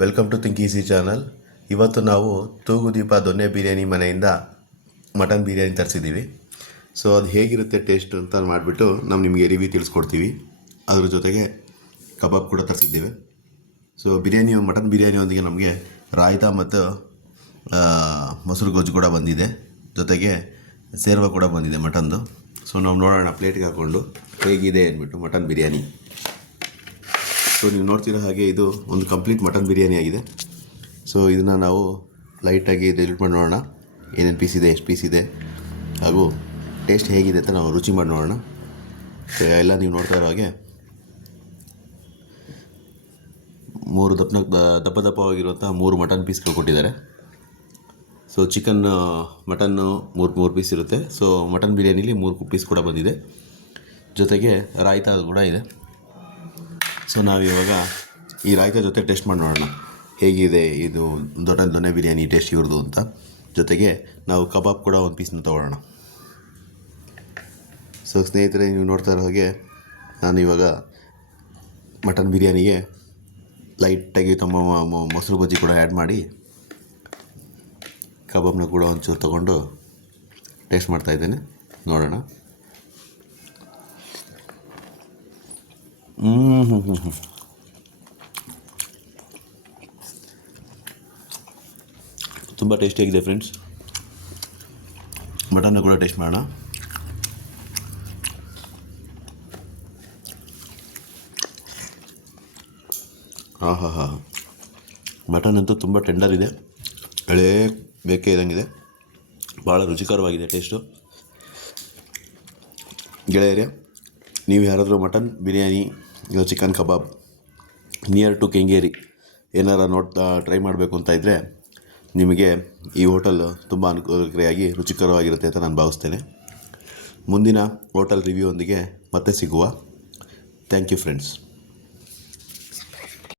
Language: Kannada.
Welcome to think easy channel. ಇವತ್ತು ನಾವು ತೂಗುದೀಪ ದೊನ್ನೆ ಬಿರಿಯಾನಿ ಮನೆಯಿಂದ ಮಟನ್ ಬಿರಿಯಾನಿ ತರಿಸಿದ್ದೀವಿ. ಸೊ ಅದು ಹೇಗಿರುತ್ತೆ ಟೇಸ್ಟ್ ಅಂತ ಮಾಡಿಬಿಟ್ಟು ನಾವು ನಿಮಗೆ ರಿವ್ಯೂ ತಿಳಿಸ್ಕೊಡ್ತೀವಿ. ಅದ್ರ ಜೊತೆಗೆ ಕಬಾಬ್ ಕೂಡ ತರಿಸಿದ್ದೀವಿ. ಸೊ ಮಟನ್ ಬಿರಿಯಾನಿಯೊಂದಿಗೆ ನಮಗೆ ರಾಯ್ತಾ ಮತ್ತು ಮೊಸರು ಗೊಜ್ಜು ಕೂಡ ಬಂದಿದೆ, ಜೊತೆಗೆ ಸೇರ್ವ ಕೂಡ ಬಂದಿದೆ ಮಟನ್ದು. ಸೊ ನಾವು ನೋಡೋಣ ಪ್ಲೇಟ್ಗೆ ಹಾಕ್ಕೊಂಡು ಹೇಗಿದೆ ಅಂದ್ಬಿಟ್ಟು ಮಟನ್ ಬಿರಿಯಾನಿ. ಸೊ ನೀವು ನೋಡ್ತಿರೋ ಹಾಗೆ ಇದು ಒಂದು ಕಂಪ್ಲೀಟ್ ಮಟನ್ ಬಿರಿಯಾನಿ ಆಗಿದೆ. ಸೊ ಇದನ್ನು ನಾವು ಲೈಟಾಗಿ ಡಿಲೀಟ್ ಮಾಡಿ ನೋಡೋಣ, ಏನೇನು ಪೀಸ್ ಇದೆ, ಎಷ್ಟು ಪೀಸ್ ಇದೆ, ಹಾಗೂ ಟೇಸ್ಟ್ ಹೇಗಿದೆ ಅಂತ ನಾವು ರುಚಿ ಮಾಡಿ ನೋಡೋಣ. ಸೊ ಎಲ್ಲ ನೀವು ನೋಡ್ತಾ ಇರೋ ಹಾಗೆ ಮೂರು ದಪ್ಪವಾಗಿರುವಂಥ 3 ಮಟನ್ ಪೀಸ್ಗಳು ಕೊಟ್ಟಿದ್ದಾರೆ. ಸೊ ಮಟನ್ನು ಮೂರು ಪೀಸ್ ಇರುತ್ತೆ. ಸೊ ಮಟನ್ ಬಿರಿಯಾನಿಲಿ 3 ಪೀಸ್ ಕೂಡ ಬಂದಿದೆ, ಜೊತೆಗೆ ರಾಯ್ತಾ ಕೂಡ ಇದೆ. ಸೊ ನಾವಿವಾಗ ಈ ರಾಯ್ತಾ ಜೊತೆ ಟೇಸ್ಟ್ ಮಾಡಿ ನೋಡೋಣ ಹೇಗಿದೆ ಇದು ದೊನ್ನೆ ಬಿರಿಯಾನಿ ಟೇಸ್ಟ್ ಇವ್ರದ್ದು ಅಂತ. ಜೊತೆಗೆ ನಾವು ಕಬಾಬ್ ಕೂಡ ಒಂದು ಪೀಸ್ನ ತೊಗೊಳ್ಳೋಣ. ಸೊ ಸ್ನೇಹಿತರೆ, ನೀವು ನೋಡ್ತಾ ಇರೋ ಹಾಗೆ ನಾನು ಇವಾಗ ಮಟನ್ ಬಿರಿಯಾನಿಗೆ ಲೈಟಾಗಿ ಮೊಸರು ಬಜ್ಜಿ ಕೂಡ ಆ್ಯಡ್ ಮಾಡಿ ಕಬಾಬ್ನ ಕೂಡ ಒಂಚೂರು ತೊಗೊಂಡು ಟೇಸ್ಟ್ ಮಾಡ್ತಾಯಿದ್ದೇನೆ, ನೋಡೋಣ. ತುಂಬ ಟೇಸ್ಟಿಯಾಗಿದೆ ಫ್ರೆಂಡ್ಸ್. ಮಟನ್ನ ಕೂಡ ಟೇಸ್ಟ್ ಮಾಡೋಣ. ಮಟನ್ ಅಂತೂ ತುಂಬ ಟೆಂಡರ್ ಇದೆ, ಹಳೇ ಬೇಕೇ ಇದ್ದಂಗಿದೆ, ಭಾಳ ರುಚಿಕರವಾಗಿದೆ ಟೇಸ್ಟು. ಗೆಳೆಯರೇ, ನೀವು ಯಾರಾದರೂ ಮಟನ್ ಬಿರಿಯಾನಿ ಇಲ್ಲ chicken kebab near to Kengeri ಏನಾರು ಟ್ರೈ ಮಾಡಬೇಕು ಅಂತ ಇದ್ದರೆ ನಿಮಗೆ ಈ ಹೋಟೆಲ್ ತುಂಬ ಅನುಕೂಲಕಾರಿಯಾಗಿ ರುಚಿಕರವಾಗಿರುತ್ತೆ ಅಂತ ನಾನು ಭಾವಿಸ್ತೇನೆ. ಮುಂದಿನ ಹೋಟೆಲ್ ರಿವ್ಯೂ ಒಂದಿಗೆ ಮತ್ತೆ ಸಿಗುವ. Thank you friends.